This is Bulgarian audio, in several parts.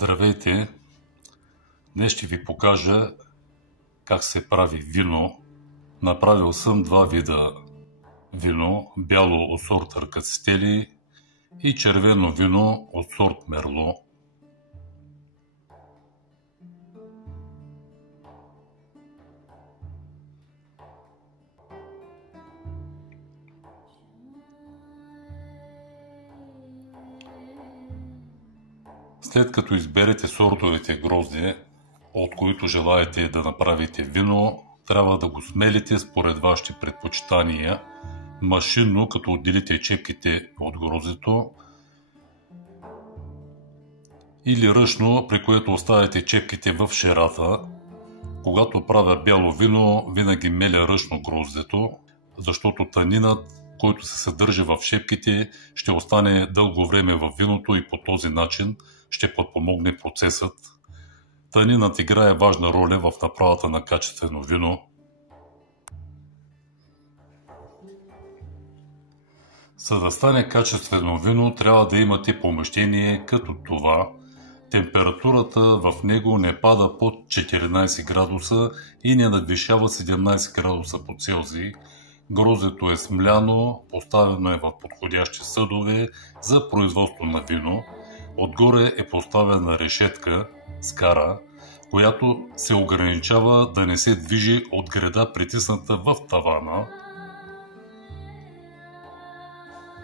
Здравейте! Днес ще ви покажа как се прави вино. Направил съм два вида вино. Бяло от сорт Аркацители и червено вино от сорт Мерло. След като изберете сортовете грозде, от които желаете да направите вино, трябва да го смелите според вашите предпочитания машинно, като отделите чепките от гроздето, или ръчно, при което оставяте чепките в шерата. Когато правя бяло вино, винаги меля ръчно гроздето, защото танинът, който се съдържа в шепките, ще остане дълго време в виното и по този начин ще подпомогне процесът. Танинът играе важна роля в направата на качествено вино. За да стане качествено вино, трябва да имате помещение като това. Температурата в него не пада под 14 градуса и не надвишава 17 градуса по Целзий. Гроздето е смляно, поставено е в подходящи съдове за производство на вино. Отгоре е поставена решетка с кара, която се ограничава да не се движи от греда, притисната в тавана.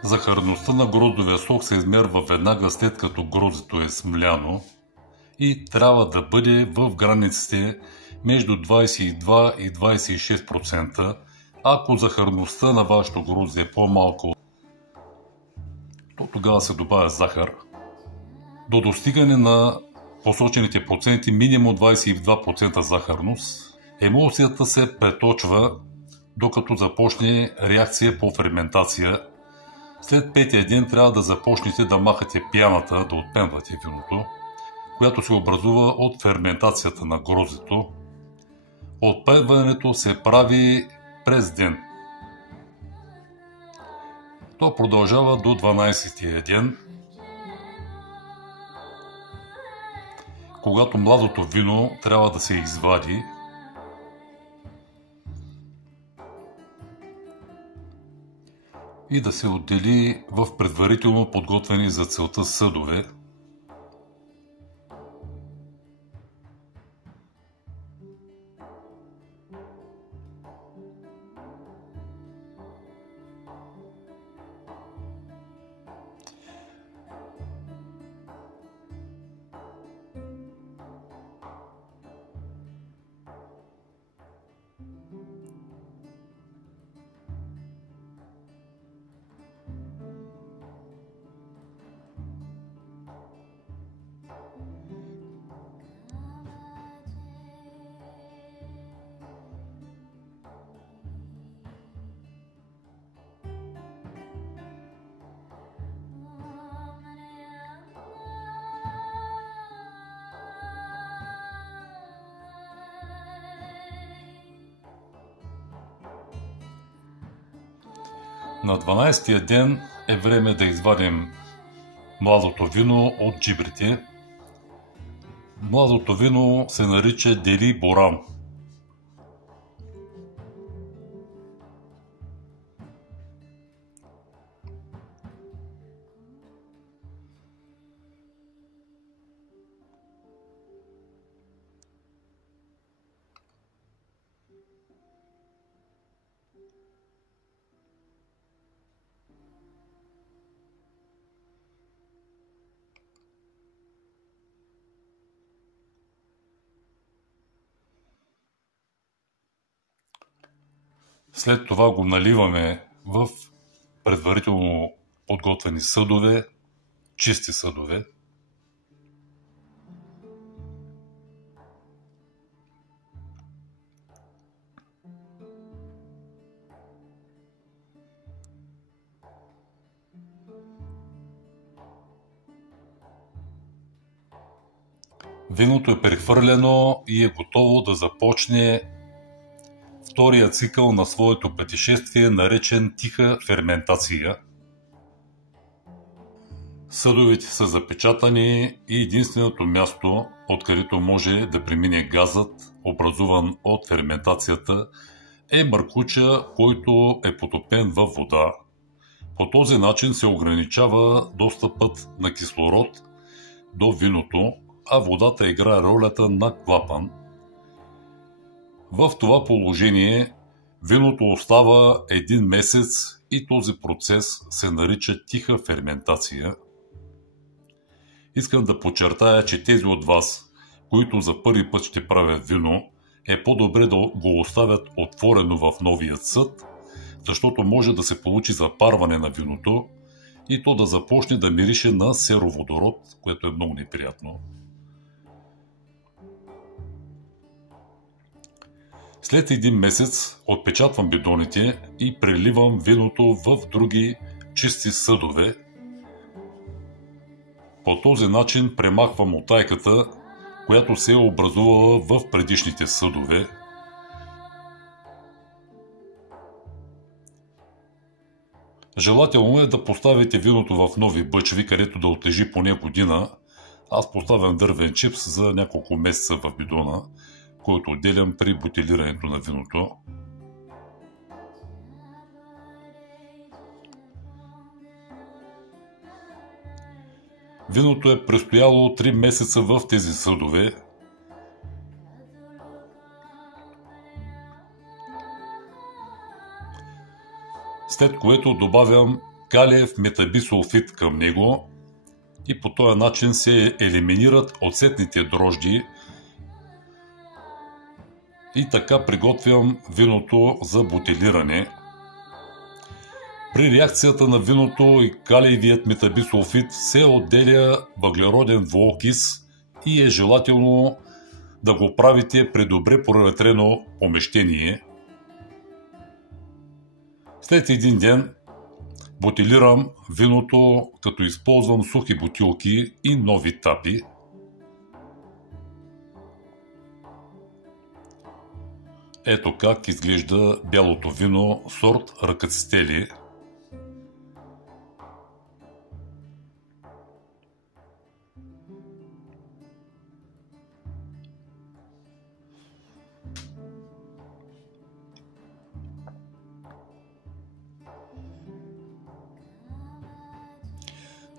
Захарността на гроздовия сок се измерва веднага след като гроздето е смляно и трябва да бъде в границите между 22 и 26%. Ако захарността на вашето грозде е по-малко, то тогава се добавя захар. До достигане на посочените проценти, минимум 22% захарност, емулсията се преточва, докато започне реакция по ферментация. След петия ден трябва да започнете да махате пяната, да отпенвате виното, която се образува от ферментацията на гроздето. Отпенването се прави през ден. То продължава до 12-тия ден, когато младото вино трябва да се извади. И да се отдели в предварително подготвени за целта съдове. На 12-тия ден е време да извадим младото вино от джибрите. Младото вино се нарича Дели Боран. След това го наливаме в предварително подготвени съдове, чисти съдове. Виното е прехвърлено и е готово да започне втория цикъл на своето пътешествие, наречен тиха ферментация. Съдовете са запечатани и единственото място, откъдето може да премине газът, образуван от ферментацията, е маркуча, който е потопен във вода. По този начин се ограничава достъпът на кислород до виното, а водата играе ролята на клапан. В това положение виното остава един месец и този процес се нарича тиха ферментация. Искам да подчертая, че тези от вас, които за първи път ще правят вино, е по-добре да го оставят отворено в новият съд, защото може да се получи запарване на виното и то да започне да мирише на сероводород, което е много неприятно. След един месец отпечатвам бидоните и преливам виното в други чисти съдове. По този начин премахвам утайката, която се е образувала в предишните съдове. Желателно е да поставите виното в нови бъчви, където да отлежи поне година. Аз поставям дървен чипс за няколко месеца в бидона, който отделям при бутилирането на виното. Виното е престояло 3 месеца в тези съдове. След което добавям калиев метабисулфит към него и по този начин се елиминират оцетните дрожди и така приготвям виното за бутилиране. При реакцията на виното и калиевият метабисулфит се отделя въглероден двуокис и е желателно да го правите при добре проветрено помещение. След един ден бутилирам виното, като използвам сухи бутилки и нови тапи. Ето как изглежда бялото вино сорт ръкацители.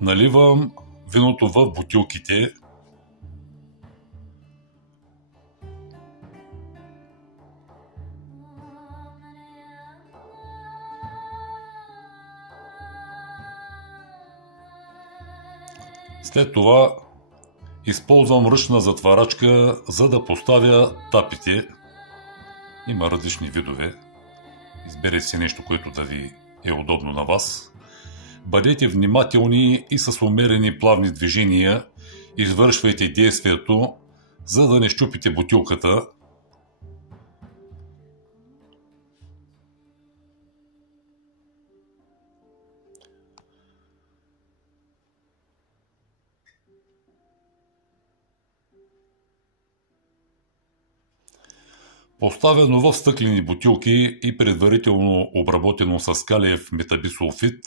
Наливам виното в бутилките. След това използвам ръчна затварачка, за да поставя тапите. Има различни видове. Изберете си нещо, което да ви е удобно на вас. Бъдете внимателни и с умерени плавни движения извършвайте действието, за да не счупите бутилката. Поставено в стъклени бутилки и предварително обработено с калиев метабисулфит,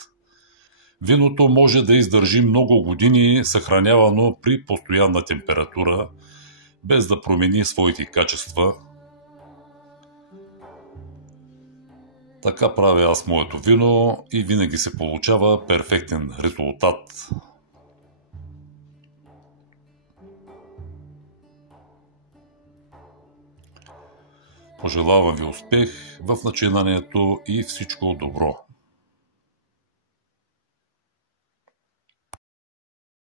виното може да издържи много години съхранявано при постоянна температура, без да промени своите качества. Така правя аз моето вино и винаги се получава перфектен резултат. Пожелавам ви успех в начинанието и всичко добро!